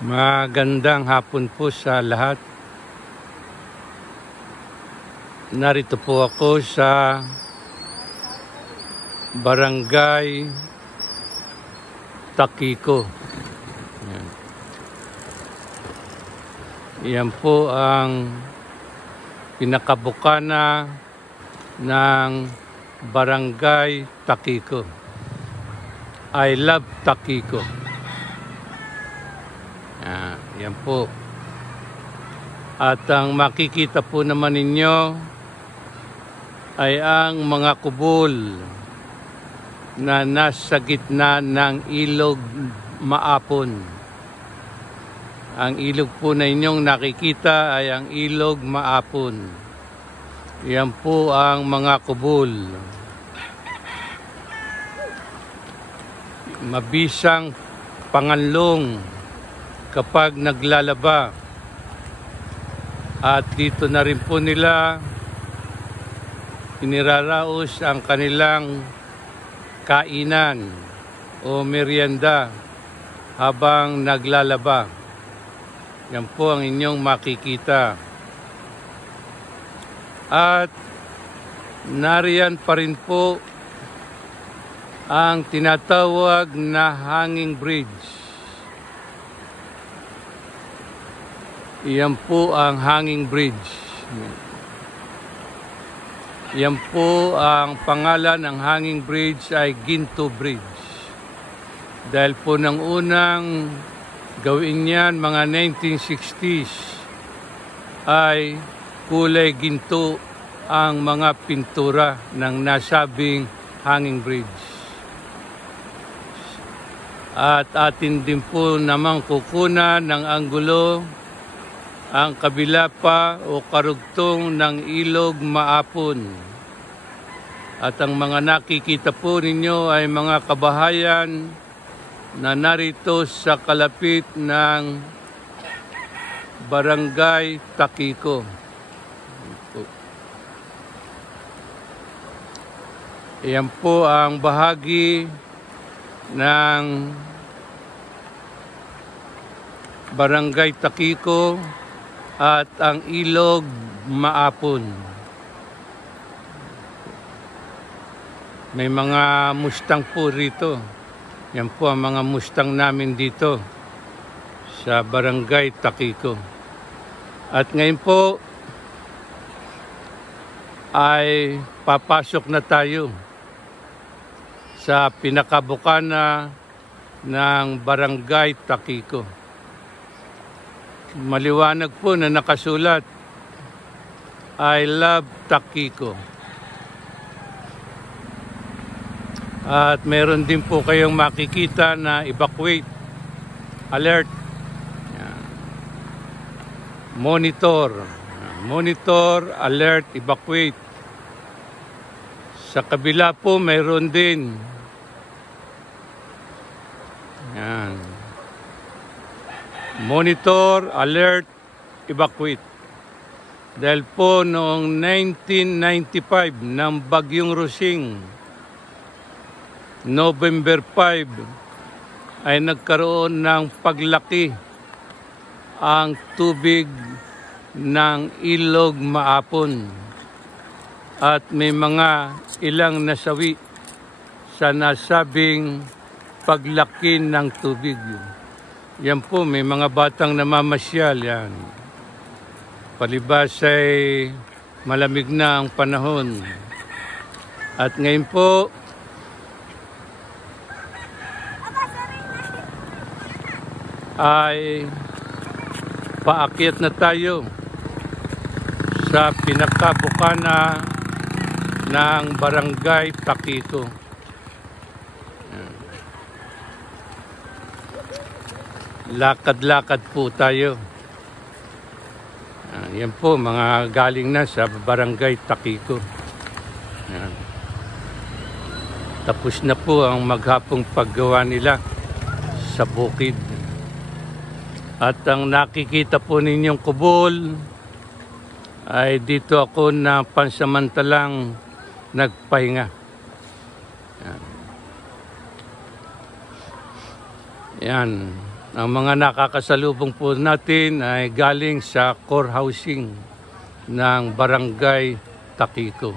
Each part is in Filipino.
Magandang hapon po sa lahat. Narito po ako sa Barangay Takiko. Yan po ang pinakabukana ng Barangay Takiko. I love Takiko. Yan po. At ang makikita po naman ninyo ay ang mga kubol na nasa gitna ng ilog Maapon. Ang ilog po na inyong nakikita ay ang ilog Maapon. Yan po ang mga kubol. Mabisang panganlong kapag naglalaba. At dito na rin po nila iniraraos ang kanilang kainan o merienda habang naglalaba. Yan po ang inyong makikita. At nariyan pa rin po ang tinatawag na hanging bridge. Yan po ang hanging bridge. Yan po ang pangalan ng hanging bridge ay Ginto Bridge. Dahil po nang unang gawin yan mga 1960s ay kulay ginto ang mga pintura ng nasabing hanging bridge. At atin din po namang kukunan ng anggulo ang kabila pa o karugtong ng ilog Maapon. At ang mga nakikita po ninyo ay mga kabahayan na narito sa kalapit ng Barangay Takiko. Iyan po ang bahagi ng Barangay Takiko at ang ilog Maapon. May mga mustang po rito. Yan po ang mga mustang namin dito sa Barangay Takiko. At ngayon po ay papasok na tayo sa pinakabukana ng Barangay Takiko. Maliwanag po na nakasulat, I love Takiko. At meron din po kayong makikita na evacuate, alert, monitor, alert, evacuate. Sa kabila po mayroon din. Yan. Monitor, alert, evacuate. Dahil po noong 1995 ng Bagyong Rosing, November 5, ay nagkaroon ng paglaki ang tubig ng ilog Maapon. At may mga ilang nasawi sa nasabing paglaki ng tubig. Yan po, may mga batang namamasyal yan. Palibas ay malamig na ang panahon. At ngayon po, ay paakyat na tayo sa pinakabukana ng Barangay Takiko. Lakad-lakad po tayo. Yan po, mga galing na sa Barangay Takiko. Yan. Tapos na po ang maghapong paggawa nila sa bukid. At ang nakikita po ninyong kubol ay dito ako na pansamantalang nagpahinga. Yan. Yan. Ang mga nakakasalubong po natin ay galing sa core housing ng Barangay Takiko.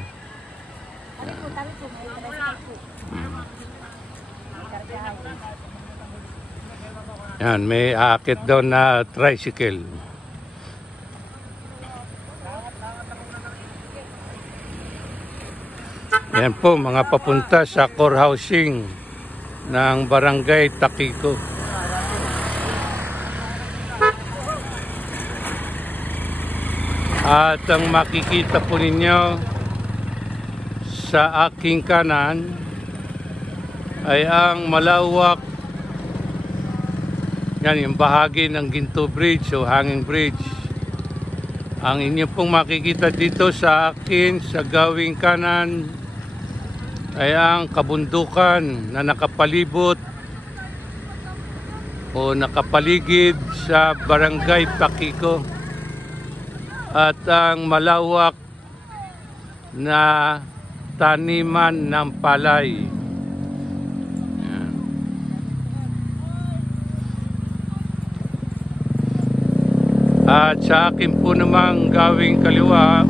Yan, may aakit daw na tricycle. Yan po, mga papunta sa core housing ng Barangay Takiko. At ang makikita po ninyo sa aking kanan ay ang malawak, yan yung bahagi ng Ginto Bridge o Hanging Bridge. Ang inyo pong makikita dito sa akin sa gawing kanan ay ang kabundukan na nakapalibot o nakapaligid sa Barangay Takiko. At ang malawak na taniman ng palay. Yan. At sa akin po namang gawing kaliwa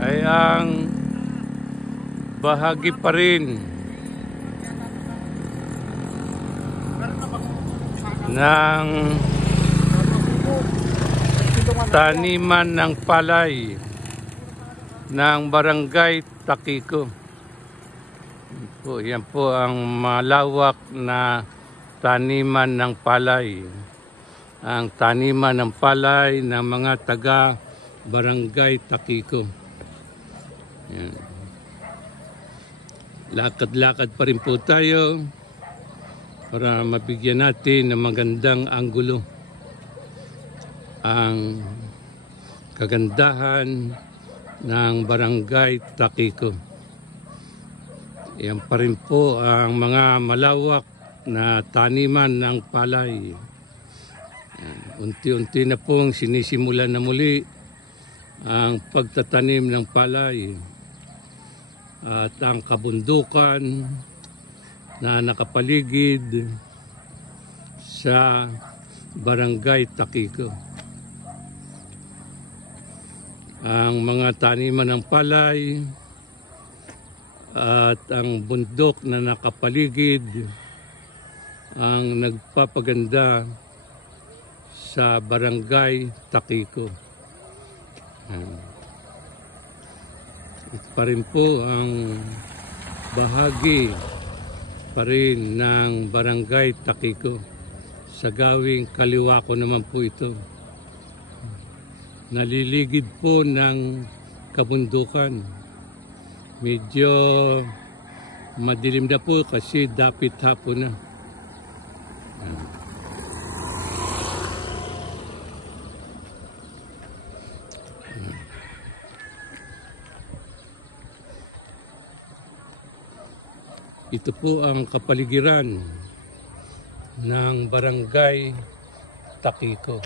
ay ang bahagi pa rin ng taniman ng palay ng Barangay Takiko. Yan po ang malawak na taniman ng palay. Ang taniman ng palay ng mga taga Barangay Takiko. Yan. Lakad-lakad pa rin po tayo para mabigyan natin ng magandang anggulo ang kagandahan ng Barangay Takiko. Yan pa rin po ang mga malawak na taniman ng palay. Unti-unti na pong sinisimulan na muli ang pagtatanim ng palay. At ang kabundukan na nakapaligid sa Barangay Takiko. Ang mga taniman ng palay at ang bundok na nakapaligid ang nagpapaganda sa Barangay Takiko. Ito pa rin po ang bahagi pa rin ng Barangay Takiko. Sa gawing kaliwa ko naman po ito. Naliligid po ng kabundukan. Medyo madilim na po kasi dapit hapon na. Ito po ang kapaligiran ng Barangay Takiko.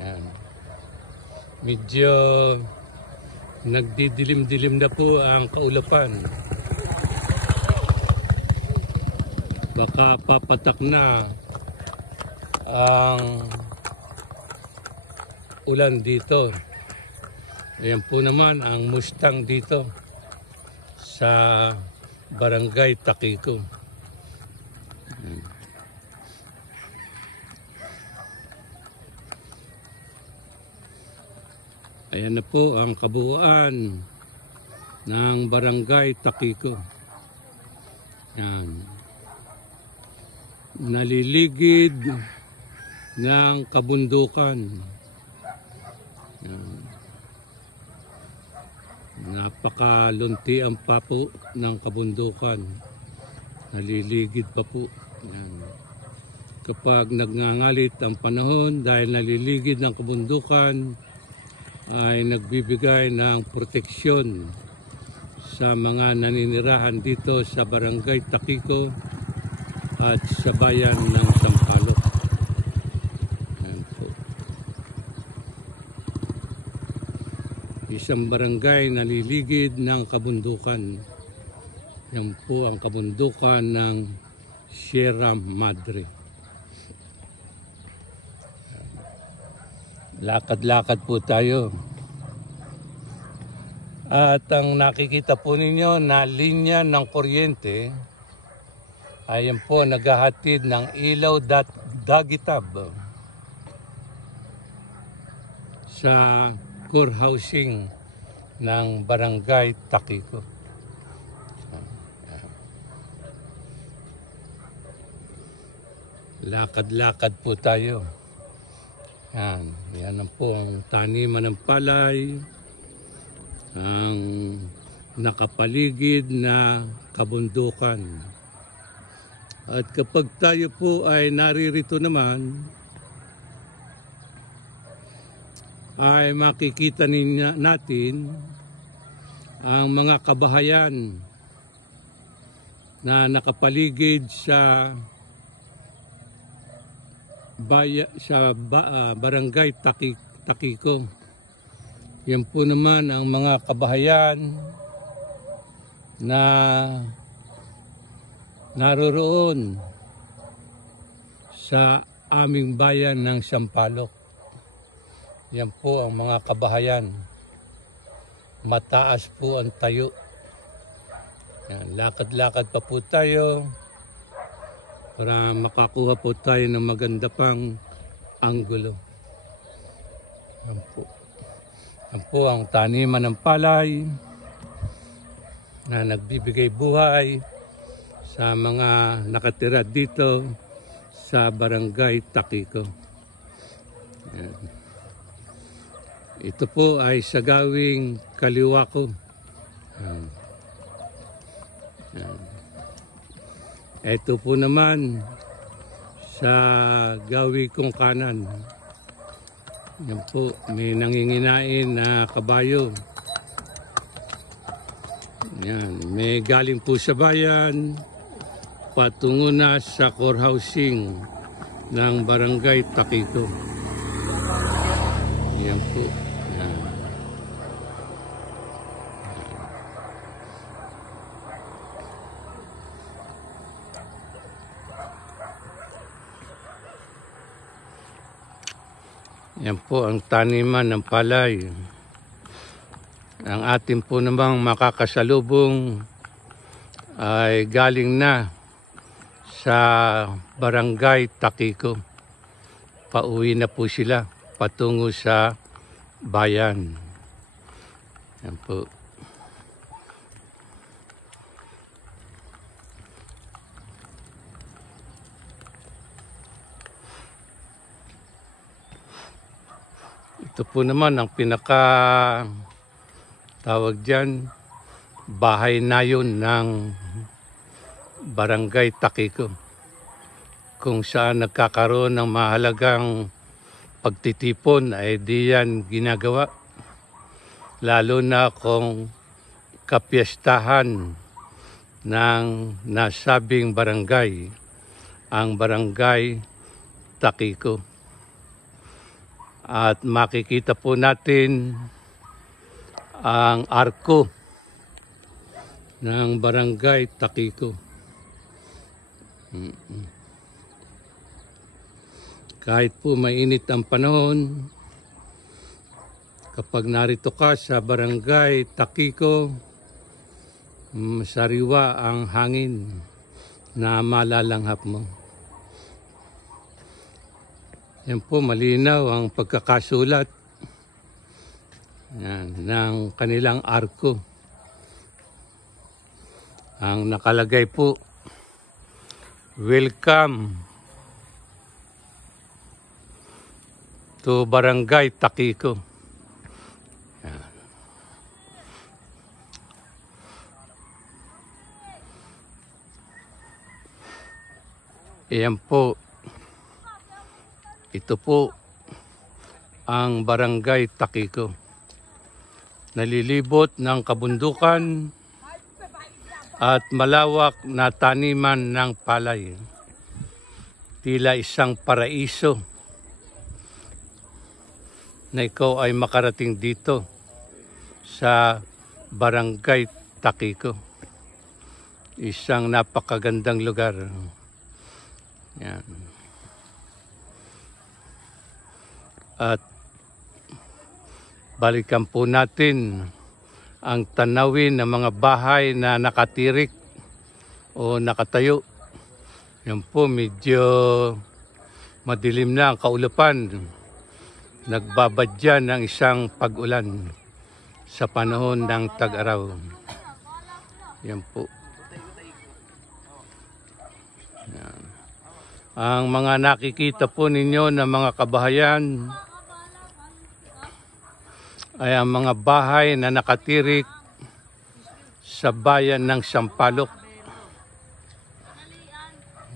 Yan. Medyo nagdidilim-dilim na po ang kaulapan. Baka papatak na ang ulan dito. Ayan po naman ang Mustang dito sa Barangay Takiko. Ayan na po ang kabuuan ng Barangay Takiko. Yan. Naliligid ng kabundukan. Yan. Napakalunti ang papo ng kabundukan. Naliligid pa po. Yan. Kapag nagngangalit ang panahon dahil naliligid ng kabundukan, ay nagbibigay ng proteksyon sa mga naninirahan dito sa Barangay Takiko at sa bayan ng Sampaloc. Yan po. Isang barangay naliligid ng kabundukan. Yan po ang kabundukan ng Sierra Madre. Lakad-lakad po tayo. At ang nakikita po ninyo na linya ng kuryente ay yan po naghahatid ng ilaw dagitab sa core housing ng Barangay Takiko. Lakad-lakad po tayo. Yan po ang taniman ng palay, ang nakapaligid na kabundukan. At kapag tayo po ay naririto naman, ay makikita natin ang mga kabahayan na nakapaligid sa Barangay Takiko. Yan po naman ang mga kabahayan na naroroon sa aming bayan ng Sampaloc. Yan po ang mga kabahayan. Mataas po ang tayo. Lakad-lakad pa po tayo para makakuha po tayo ng maganda pang anggulo. Yan po ang taniman ng palay na nagbibigay buhay sa mga nakatira dito sa Barangay Takiko. Yan. Ito po ay sa gawing kaliwa ko. Yan. Yan. Ito po naman sa gawi kong kanan. Yan po, may nanginginain na kabayo. Yan, may galing po sa bayan, patungo na sa core housing ng Barangay Takiko. Yan po. Yan. Yan po ang taniman ng palay. Ang atin po namang makakasalubong ay galing na sa Barangay Takiko. Pauwi na po sila patungo sa bayan. Yan po. Ito po naman ang tawag dyan, bahay na yun ng Barangay Takiko, kung saan nagkakaroon ng mahalagang pagtitipon ay di yan ginagawa, lalo na kung kapiestahan ng nasabing barangay, ang Barangay Takiko. At makikita po natin ang arko ng Barangay Takiko. Kahit po mainit ang panahon, kapag narito ka sa Barangay Takiko, sariwa ang hangin na malalanghap mo. Yan po, malinaw ang pagkakasulat ng kanilang arko. Ang nakalagay po, "Welcome to Barangay Takiko." Yan. Yan po. Ito po ang Barangay Takiko. Nalilibot ng kabundukan at malawak na taniman ng palay. Tila isang paraiso na ikaw ay makarating dito sa Barangay Takiko. Isang napakagandang lugar. Yan. At balikan po natin ang tanawin ng mga bahay na nakatirik o nakatayo. Yan po, medyo madilim na ang kaulapan. Nagbabadya ng isang pag-ulan sa panahon ng tag-araw. Yan po. Yan. Ang mga nakikita po ninyo na mga kabahayan ay ang mga bahay na nakatirik sa bayan ng Sampaloc.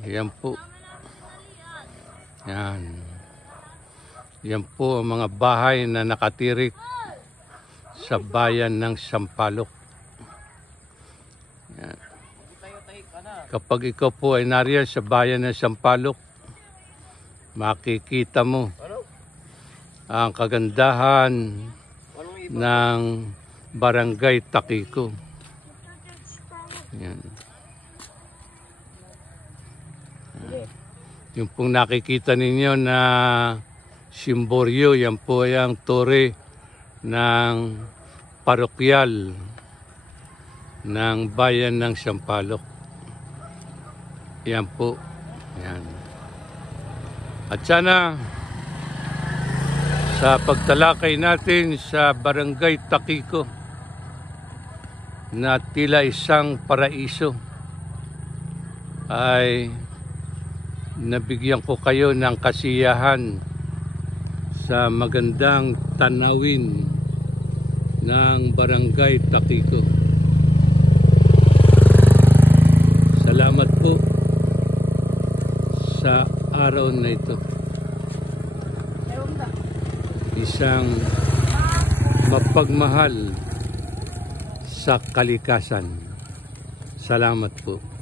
Yan po. Yan. Yan po ang mga bahay na nakatirik sa bayan ng Sampaloc. Yan. Kapag ikaw po ay nariyan sa bayan ng Sampaloc, makikita mo ang kagandahan ng Barangay Takiko. Yan. Yung pong nakikita ninyo na simboryo, yan po ay ang tore ng parokyal ng bayan ng Sampaloc. Yan po. Yan. At sana sa pagtalakay natin sa Barangay Takiko na tila isang paraiso ay nabigyan ko kayo ng kasiyahan sa magandang tanawin ng Barangay Takiko. Salamat po sa araw na ito. Isang mapagmahal sa kalikasan. Salamat po.